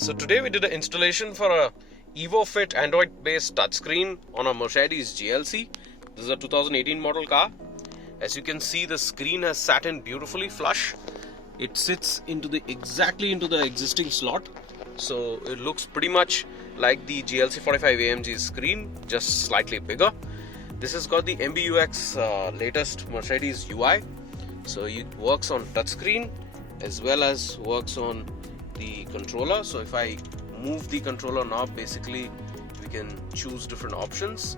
So today we did an installation for a EVO fit Android based touchscreen on a Mercedes GLC. This is a 2018 model car. As you can see, the screen has sat in beautifully flush. It sits exactly into the existing slot, so it looks pretty much like the GLC 45 AMG screen, just slightly bigger. This has got the MBUX latest Mercedes UI, so it works on touchscreen as well as works on the controller. So if I move the controller knob, basically we can choose different options.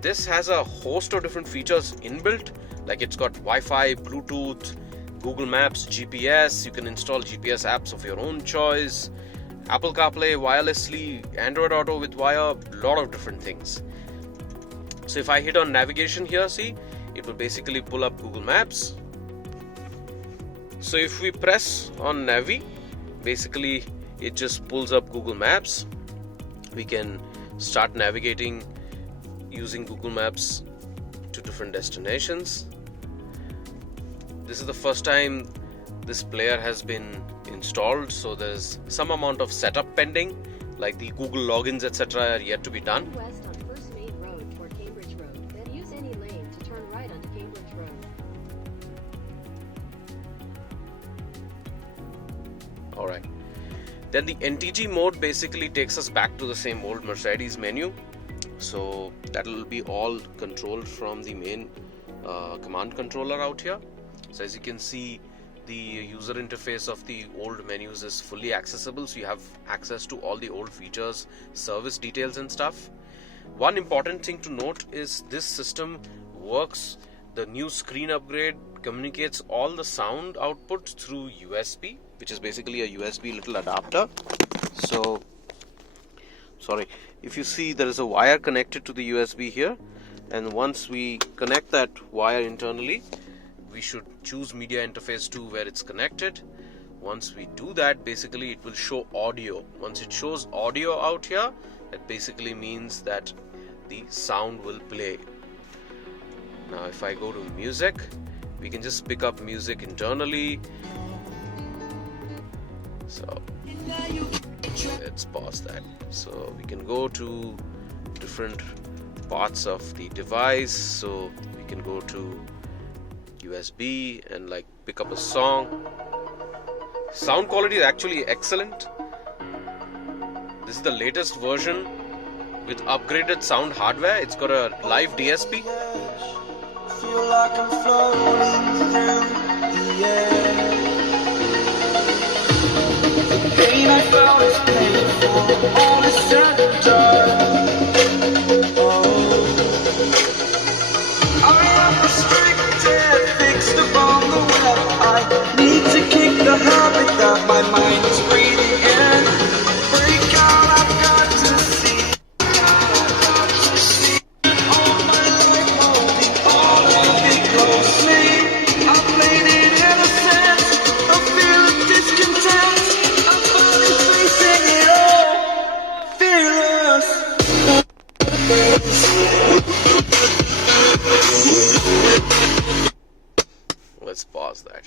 This has a host of different features inbuilt, like it's got Wi-Fi, Bluetooth, Google Maps, GPS. You can install GPS apps of your own choice, Apple Carplay wirelessly, Android Auto with wire, a lot of different things. So if I hit on navigation here, see, it will basically pull up Google Maps. So if we press on Navi, basically it just pulls up Google Maps. We can start navigating using Google Maps to different destinations. This is the first time this player has been installed, so there's some amount of setup pending, like the Google logins etc. are yet to be done. West on First Main Road toward Cambridge Road, then use any lane to turn right onto Cambridge Road. Alright, then the NTG mode basically takes us back to the same old Mercedes menu, so that will be all controlled from the main command controller out here. So as you can see, the user interface of the old menus is fully accessible, so you have access to all the old features, service details and stuff. One important thing to note is this system works, the new screen upgrade communicates all the sound output through USB, which is basically a USB little adapter. So sorry, if you see, there is a wire connected to the USB here, and once we connect that wire internally, we should choose media interface 2 where it's connected. Once we do that, basically it will show audio. Once it shows audio out here, that basically means that the sound will play. Now if I go to music, we can just pick up music internally. So let's pause that. So we can go to different parts of the device. So we can go to USB and like pick up a song. Sound quality is actually excellent. This is the latest version with upgraded sound hardware. It's got a live DSP. Feel like I'm floating through the air. The pain I felt is painful, all is said and done. Oh, I am restricted, fixed upon the web. I need to kick the habit that my mind is breathing in. Break out, I've got to see. All my life holding all of it closely. I played it innocent, a feel of discontent. I'm finally facing it all, fearless. Let's pause that.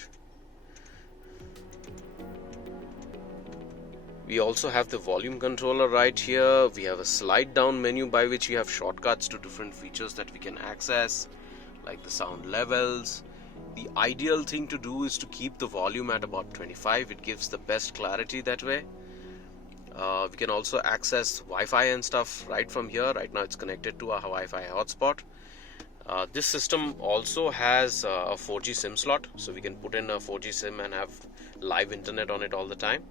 We also have the volume controller right here. We have a slide down menu by which we have shortcuts to different features that we can access, like the sound levels. The ideal thing to do is to keep the volume at about 25. It gives the best clarity that way. We can also access Wi-Fi and stuff right from here. Right now it's connected to a Wi-Fi hotspot. This system also has a 4G SIM slot, so we can put in a 4G SIM and have live internet on it all the time.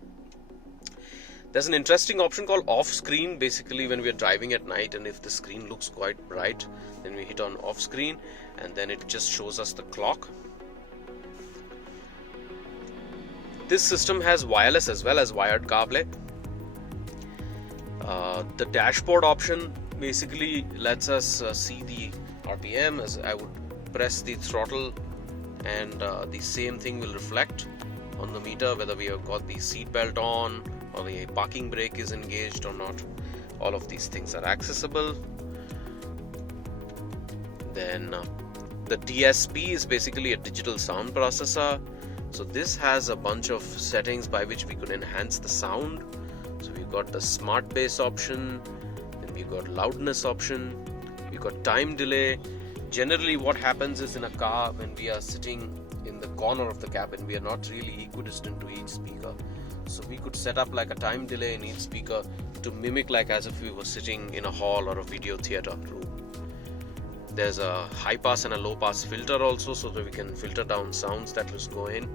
There's an interesting option called off screen. Basically, when we're driving at night and if the screen looks quite bright, then we hit on off screen and then it just shows us the clock. This system has wireless as well as wired CarPlay. The dashboard option basically lets us see the RPM. As I would press the throttle and the same thing will reflect on the meter, whether we have got the seat belt on or the parking brake is engaged or not. All of these things are accessible. Then the DSP is basically a digital sound processor. So this has a bunch of settings by which we could enhance the sound. So we've got the smart bass option, then we've got loudness option, we've got time delay. Generally what happens is in a car, when we are sitting in the corner of the cabin, we are not really equidistant to each speaker. So we could set up like a time delay in each speaker to mimic like as if we were sitting in a hall or a video theater room. There's a high pass and a low pass filter also, so that we can filter down sounds that will go in.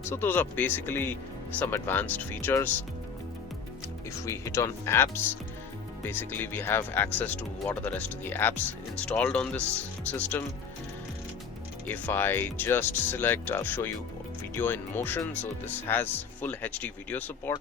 So those are basically some advanced features. If we hit on apps, basically we have access to what are the rest of the apps installed on this system. If I just select, I'll show you video in motion. So this has full HD video support.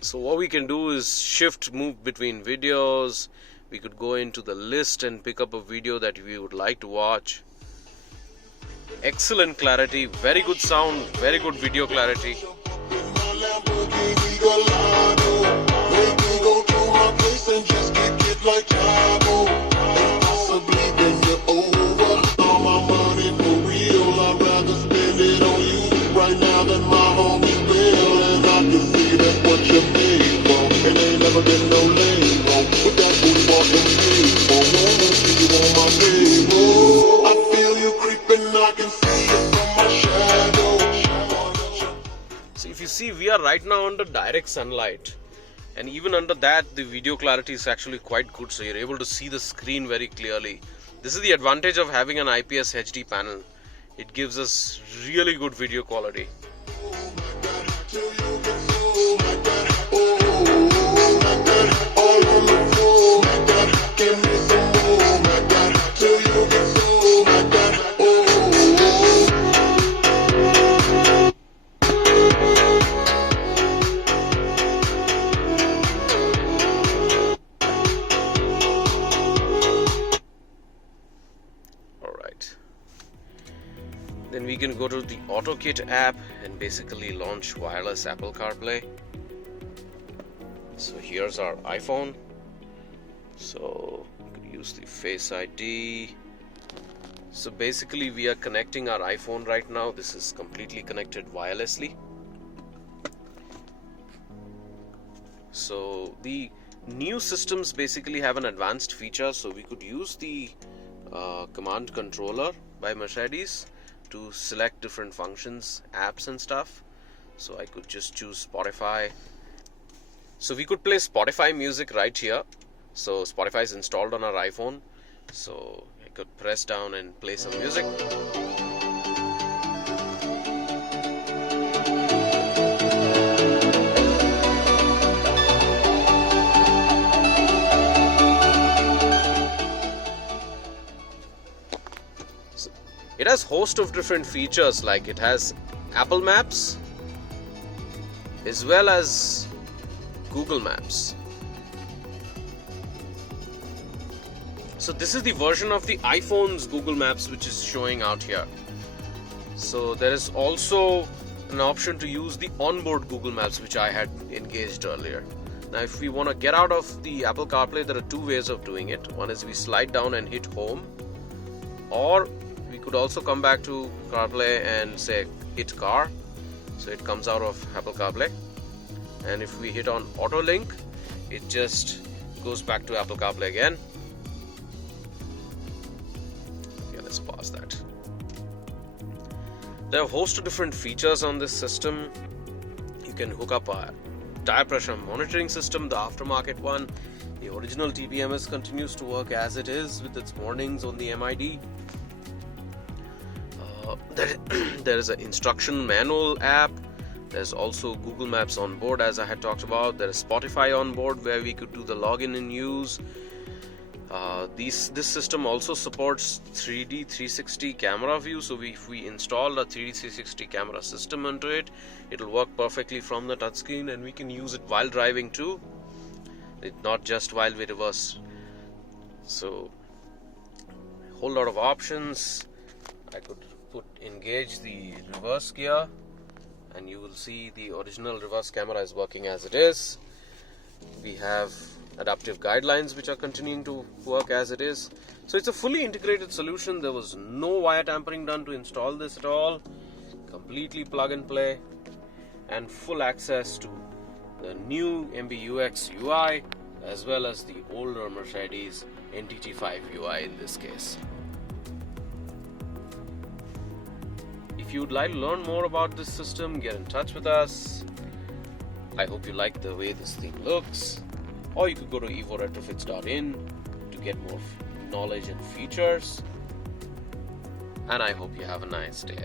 So what we can do is shift move between videos. We could go into the list and pick up a video that we would like to watch. Excellent clarity, very good sound, very good video clarity. So if you see, we are right now under direct sunlight, and even under that the video clarity is actually quite good, so you're able to see the screen very clearly. This is the advantage of having an IPS HD panel. It gives us really good video quality. Then we can go to the AutoKit app and basically launch wireless Apple CarPlay. So here's our iPhone. So we could use the Face ID. So basically we are connecting our iPhone right now. This is completely connected wirelessly. So the new systems basically have an advanced feature. So we could use the command controller by Mercedes to select different functions, apps and stuff. So I could just choose Spotify. So we could play Spotify music right here. So Spotify is installed on our iPhone. So I could press down and play some music. It has a host of different features, like it has Apple Maps as well as Google Maps. So this is the version of the iPhone's Google Maps which is showing out here. So there is also an option to use the onboard Google Maps which I had engaged earlier. Now if we want to get out of the Apple CarPlay, there are two ways of doing it. One is we slide down and hit home, or we could also come back to CarPlay and say hit car. So it comes out of Apple CarPlay. And if we hit on auto link, it just goes back to Apple CarPlay again. Okay, let's pause that. There are a host of different features on this system. You can hook up a tire pressure monitoring system, the aftermarket one. The original TPMS continues to work as it is with its warnings on the MID. There is an instruction manual app. There's also Google Maps on board, as I had talked about. There is Spotify on board where we could do the login and use. This system also supports 3D 360 camera view, so if we install a 3D 360 camera system into it, it'll work perfectly from the touchscreen, and we can use it while driving too, not just while we reverse. So a whole lot of options. I could engage the reverse gear, and you will see the original reverse camera is working as it is. We have adaptive guidelines which are continuing to work as it is. So it's a fully integrated solution. There was no wire tampering done to install this at all. Completely plug and play, and full access to the new MBUX UI as well as the older Mercedes NTT5 UI in this case. If you'd like to learn more about this system, get in touch with us. I hope you like the way this thing looks. Or you could go to evoretrofits.in to get more knowledge and features. And I hope you have a nice day.